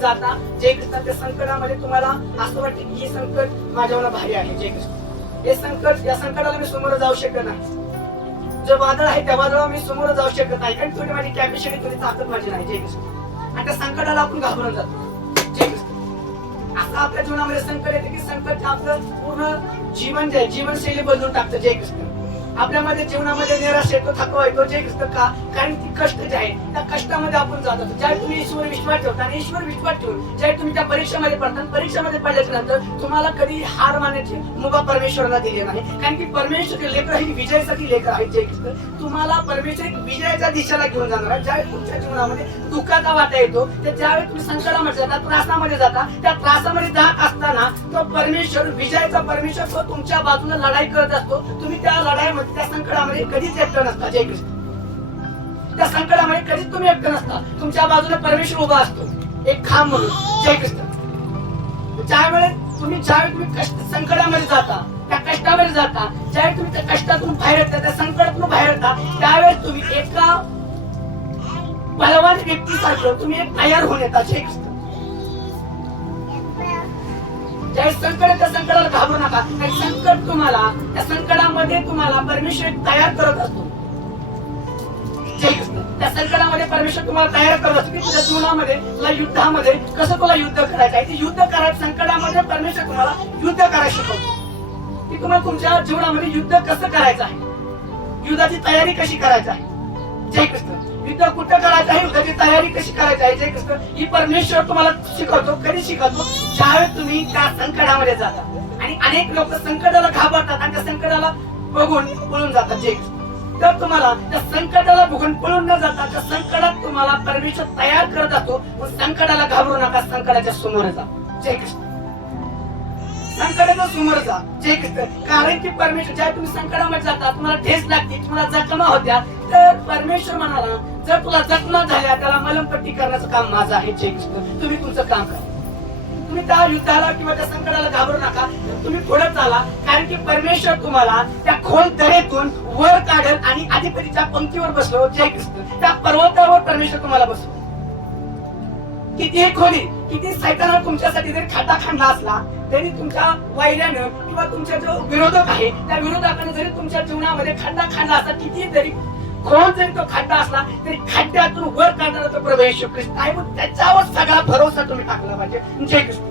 जाता जय कृष्ण त्या संकटामध्ये तुम्हाला असं वाटतं की हे संकट माझ्यावर भारी आहे जय कृष्ण, हे संकट या संकटाला मी समोर जाऊ शकत नाही, जो वादळ आहे त्या वादळाला मी समोर जाऊ शकत नाही, कारण थोडी माझी कॅपॅसिटी थोडी ताकद माझी नाही जय कृष्ण. आणि त्या संकटाला आपण घाबरून जातो जय कृष्ण. असं आपल्या जीवनामध्ये संकट येते की संकट आपलं पूर्ण जीवन जे आहे जीवनशैली बदलून टाकतं जय कृष्ण. आपल्यामध्ये जीवनामध्ये निराश येतो, थकवा येतो जय कृष्ण. का? कारण की कष्ट जे आहे त्या कष्टामध्ये आपण जात असतो. ज्यावेळी तुम्ही ईश्वर विश्वास ठेवता आणि ईश्वर विश्वास ठेवून ज्यावेळी तुम्ही त्या परीक्षेमध्ये पडता, परीक्षेमध्ये पडल्याच्या नंतर तुम्हाला कधी हार मानण्याची मुभा परमेश्वराला दिली नाही, कारण की परमेश्वर लेकर ही विजयासाठी लेकर आहे जय कृष्ण. तुम्हाला परमेश्वर एक विजयाच्या दिशेला घेऊन जाणार आहे. ज्यावेळी तुमच्या जीवनामध्ये दुःखाचा वाटा येतो, तर ज्यावेळी तुम्ही संकटामध्ये जाता, त्रासामध्ये जाता, त्या त्रासामध्ये जात असताना तो परमेश्वर विजयाचा परमेश्वर तो तुमच्या बाजूला लढाई करत असतो. तुम्ही त्या लढाईमध्ये त्या संकटामध्ये कधीच एकटं नसता जय कृष्ण. त्या संकटामध्ये कधीच तुम्ही एकटं नसता, तुमच्या बाजूला परमेश्वर उभा असतो एक खांब म्हणून जय कृष्ण. ज्यावेळेस तुम्ही कष्ट संकटामध्ये जाता, त्या कष्टामध्ये जाता, ज्यावेळेस तुम्ही त्या कष्टातून बाहेर येता, त्या संकटातून बाहेर येता, त्यावेळेस तुम्ही एका बलवान व्यक्तीसारखं तुम्ही एक तयार होऊन येता जय कृष्ण. ज्यावेळेस संकट त्या संकटाला घाबरू नका. संकट तुम्हाला त्या संकटामध्ये तुम्हाला परमेश्वर तयार करत असतो जय कृष्ण. त्या संकटामध्ये परमेश्वर तुम्हाला तयार करत असतो की तुझ्या जीवनामध्ये तुला युद्धामध्ये कसं तुला युद्ध करायचं आहे. ते युद्ध करायचं संकटामध्ये परमेश्वर तुम्हाला युद्ध करायला शिकवतो की तुम्हाला तुमच्या जीवनामध्ये युद्ध कसं करायचं आहे, युद्धाची तयारी कशी करायची आहे जय कृष्ण. युद्ध कुठं करायचं आहे, युद्धाची तयारी कशी करायची आहे जय कृष्ण. ही परमेश्वर तुम्हाला शिकवतो. कधी शिकवतो? ज्यावेळेस तुम्ही त्या संकटामध्ये जाता. आणि अनेक लोक संकटाला घाबरतात आणि त्या संकटाला बघून पळून जातात जय कृष्ण. तर तुम्हाला त्या संकटाला बघून पळून न जाता त्या संकटात तुम्हाला परमेश्वर तयार करत असतो. संकटाला घाबरू नका, संकटाच्या समोर जा जय कृष्ण. संकटाच्या समोर जा जय कृष्ण. कारण की परमेश्वर ज्या तुम्ही संकटामध्ये जाता, तुम्हाला ठेच लागते, तुम्हाला जखमा होत्या, तर परमेश्वर म्हणाला जर तुला जखमा झाल्या त्याला मलमपट्टी करण्याचं काम माझं आहे जय कृष्ण. तुम्ही तुमचं काम करा. तुम्ही त्या युद्धाला किंवा त्या संकटाला घाबरू नका, तुम्ही पुढे चाला, कारण की परमेश्वर तुम्हाला त्या खोल दरेतून वर काढेल आणि अधिपतीच्या पंक्तीवर बसलो जय कृष्ण. त्या पर्वतावर परमेश्वर तुम्हाला बसलो. कितीही खोली, किती सैतानाने तुमच्यासाठी जरी खड्डा खांडला असला तरी तुमच्या वैर्यानं किंवा तुमचा जो विरोधक आहे त्या विरोधकाने जरी तुमच्या जीवनामध्ये खड्डा खांडला असला, किती जरी खोल जरी तो खड्डा असला तरी खड्ड्यातून वर काढणारा तो प्रभू येशू ख्रिस्त आहे. त्याच्यावर सगळा भरोसा तुम्ही टाकला पाहिजे जय कृष्ण.